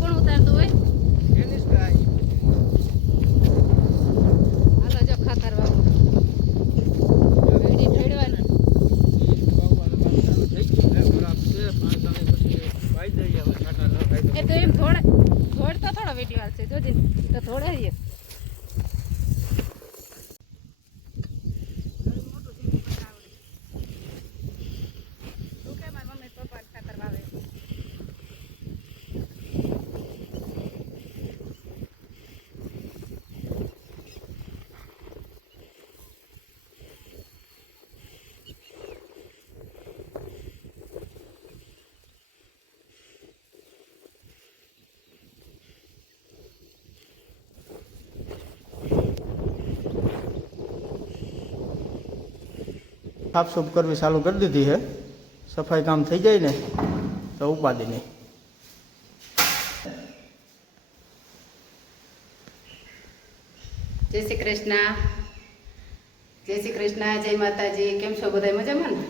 કોણ ઉતારતું હોય? હાલો જો ખાતર વાવું વેડી ઠેડવાનું. એ તો એમ થોડે તો થોડો વેડી વાર છે જોજે તો થોડે જ साफ सूफ करवी चालू कर दीधी है। सफाई काम थी जाए ने तो उपाधि नहीं। जय श्री कृष्ण, जय श्री कृष्ण, जय माताजी। केम छो बधाय मजामां ने?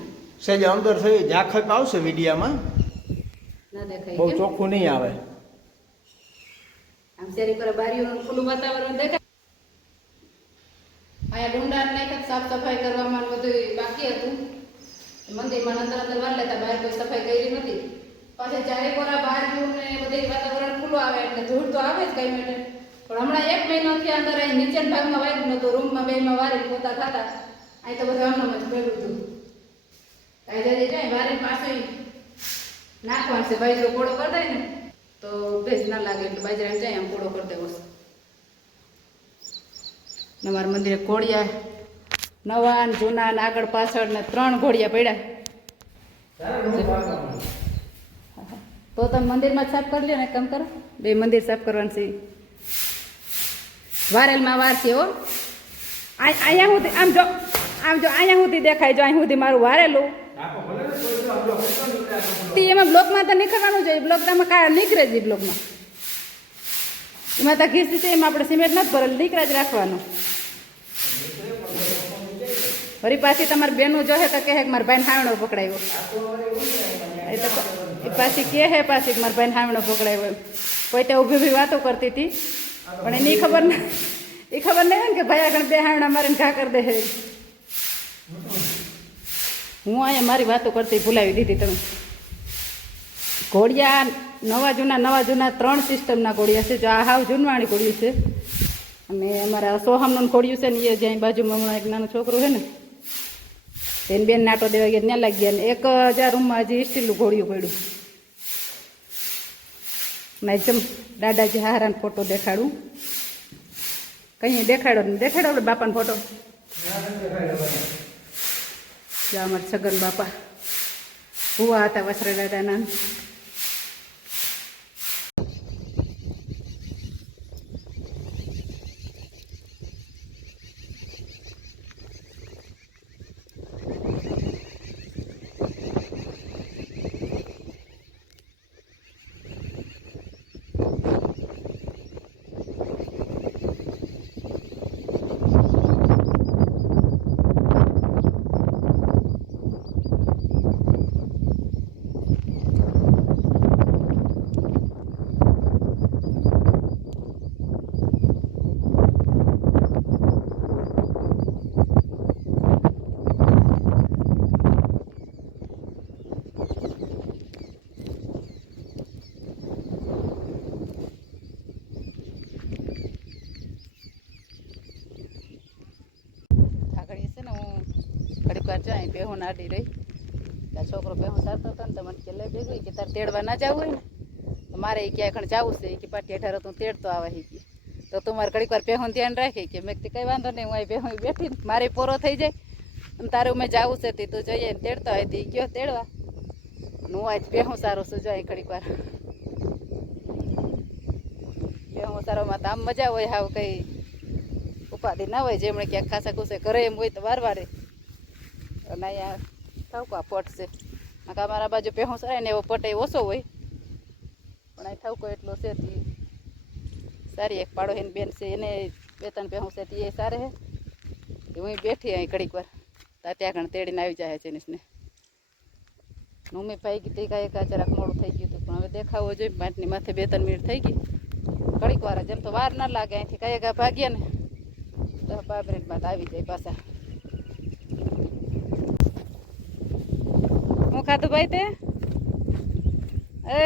सेज अंदर थई झाखक आवशे विडिया में ना देखाय बहुत चोखू नहीं आवे। आम शहरी पर बारीओ खुल्लू वातावरण देखाय। आया डूंडा ने साफ सफाई करवामां બધું બાકી હતું। મંદિરમાં અંદર વાર લેતા બહાર કોઈ સફાઈ કરી નથી। પાછા ચારે કોરા બારીઓ ને બધું વાતાવરણ ખુલ્લું આવે એટલે ધૂળ તો આવે જ કઈ માટે। પણ હમણાં 1 મહિનો થી અંદર અહીં નીચેના ભાગમાં વાગ્યું નતું, રૂમમાં બેમાં વારી પોતા ખાતા। અહીં તો બધું આમનામ જ પડ્યું હતું। કાઈ જરી જાય વારી પાછું નાખવાનું છે, બાજરો કોળો કરી દે ને તો ભેજ ના લાગે એટલે બાજરાને જાય આમ કોળો કરી દેવો છે। नवार मंदिर घोड़िया नवा जूना आगळ पाछळ ने 3 घोड़िया पड्या तो तम मंदिर में साफ कर लियो ने कम करो बे मंदिर साफ करवानुं छे। वारेल में वार छे हो आया हुदी आम जो आया हुदी देखाय जो आया हुदी मारू वारेलू ती एमां ब्लॉक में तो निकळवानुं जोईए। ब्लॉक में का निकळे ज ब्लॉक में एमां तो घीसी छे एमां आपणे सिमेंट नथी भरेल निकळा ज राखवानो। वरी पाછી તમાર બેનો જો હે તો કહે કે માર ભાઈ હાવણો પકડાયો એ તો એ પાછી કહે હે પાછી કે માર ભાઈ હાવણો પકડાયો કોઈ તે ઊભી ઊભી વાતો કરતી હતી પણ એની ખબર નહીં કે ભાઈ આગળ બે હાવણા મારીને ઘા કરી દે હે। હું અહીંયા મારી વાતો કરતી ભૂલાવી દીધી તમે। ઘોડિયા નવા જૂના 3 સિસ્ટમના ઘોડિયા છે। જો આ હાવ જૂનવાણી ઘોડિયું છે અને અમારા સોહમનું ઘોડિયું છે ને એ જ્યાં બાજુમાં હમણાં એક નાનું છોકરું છે ને તેને બેન નાટો દેવા ગયા ત્યાં લાગી ગયા ને 1000 રૂમમાં હજી સ્ટીલનું ઘોડિયું પડ્યું ને જમ દાદાજી હારાનો ફોટો દેખાડું કઈ દેખાડો આપણે બાપાનો ફોટો જા અમારા છગન બાપા ભુવા હતા વસરા દાદાના। જાય બેહો નાડી રહી ત્યાં છોકરો બેહો સારતો હતો ને તો મને કે લઈ ભેગું કે તારે તેડવા ના જવું હોય ને તો મારે ક્યાંય ખણ જવું છે કે પાટી હેઠળ તું તેડતો આવે કે તો તું મારે ઘડીક વાર બેહોને ધ્યાન રાખે કે મેં કંઈ વાંધો નહીં હું અહીં બેહો બેઠી મારે પોરો થઈ જાય અને તારે મેં જવું છે તે તું જઈએ ને તેડતો હોય તે ગયો તેડવા હું આજ બેહું સારું છું જાય ઘડીક વાર બેહું સારોમાં તો આમ મજા હોય હાવ કંઈ ઉપાધિ ના હોય જેમણે ક્યાંક ખાસા ખુશે ઘરે એમ હોય તો વારવારે અને અહીંયા ઠાવકા પટ છે અમારા બાજુ પહેું સરાય ને એવો પટ એ ઓછો હોય પણ અહીં ઠાવકો એટલો છે તે સારી એક પાડો એની બેન છે એને 2-3 પહેું છે તે એ સારે છે હું બેઠી અહીં ઘડીક વાર ત્યાં ઘણ તેડીને આવી જાય છે ને મમ્મી પાઈ ગઈ કાંઈ એકા જરાક મોડું થઈ ગયું હતું પણ હવે દેખાવો જોઈએ 5ની માથે 2-3 મિનિટ થઈ ગઈ ઘડીક વાર જેમ તો વાર ના લાગે અહીંથી કાંઈ એકા ભાગ્યા ને 10-12 મિનિટ બાદ આવી જાય પાછા હું ખાધું ભાઈ તે એ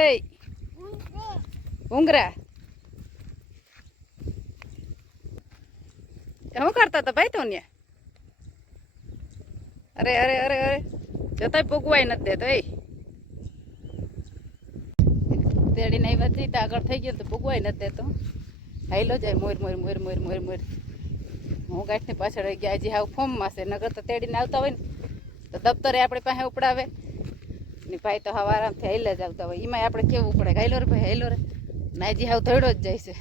ભૂંગરા શું કરતા હતા ભાઈ તું ને અરે અરે અરે અરે જતાય ભોગવાય નથી દેતો એ તેડીને આવી હતી તો આગળ થઈ ગયો તો ભોગવાય નથી દેતો હાઈલો જાય મોર મોર મોર મોર મોર મોર હું ગાંઠની પાછળ રહી ગયા હજી હાવ ફોર્મમાં છે નગર તો તેડીને આવતા હોય ને તો દફતરે આપણી પાસે ઉપડાવે ને ભાઈ તો હાવ આરામથી હાઈલે જ આવતા હોય એમાંય આપણે કેવું ઉપડે હાઈલો રે ભાઈ હાઈલો રે ના હજી હાવ ધોડો જ જાય છે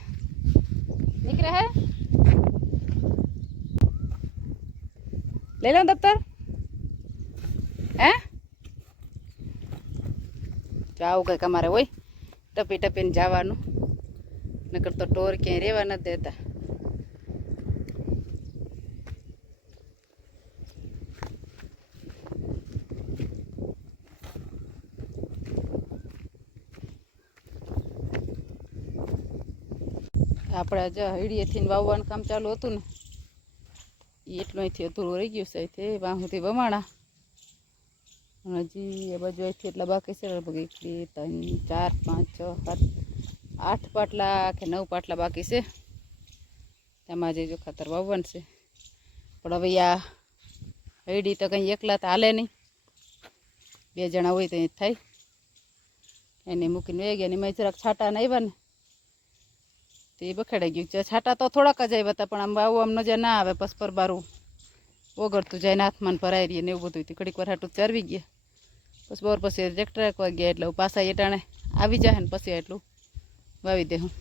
નીકળે હે લઈ લો દફતર હે તો આવું કંઈક અમારે હોય ટપી ટપીને જવાનું નકર તો ટોર ક્યાંય રહેવા નથી દેતા આપણે જ હળીએથી વાવવાનું કામ ચાલુ હતું ને એ એટલું અહીંથી અધૂરું રહી ગયું છે અહીંથી વાહુથી વમાણા હજી એ બાજુ અહીંથી એટલા બાકી છે લગભગ 1 2 3 4 5 6 7 8 પાટલા કે 9 પાટલા બાકી છે તેમાં જે જો ખાતર વાવવાનું છે પણ હવે આ હળી તો કંઈ એકલા તો હાલે નહીં 2 જણા હોય તો એ થાય એને મૂકીને વહી ગયા ને એમાં જરાક છાંટા ને આવ્યા ને તે બખેડાઈ ગયું છાંટા તો થોડાક જ આવ્યા હતા પણ આમ આવું આમ નજર ના આવે પસ પર બારું ઓગળતું જાય ને હાથમાં ભરાઈ રહીએ ને એવું બધું ઘડીક વાર હાટું ચરવી ગયા પછી બોર પછી ટ્રેક્ટર ગયા એટલે પાછા એટાણે આવી જાય ને પછી એટલું વાવી દે હું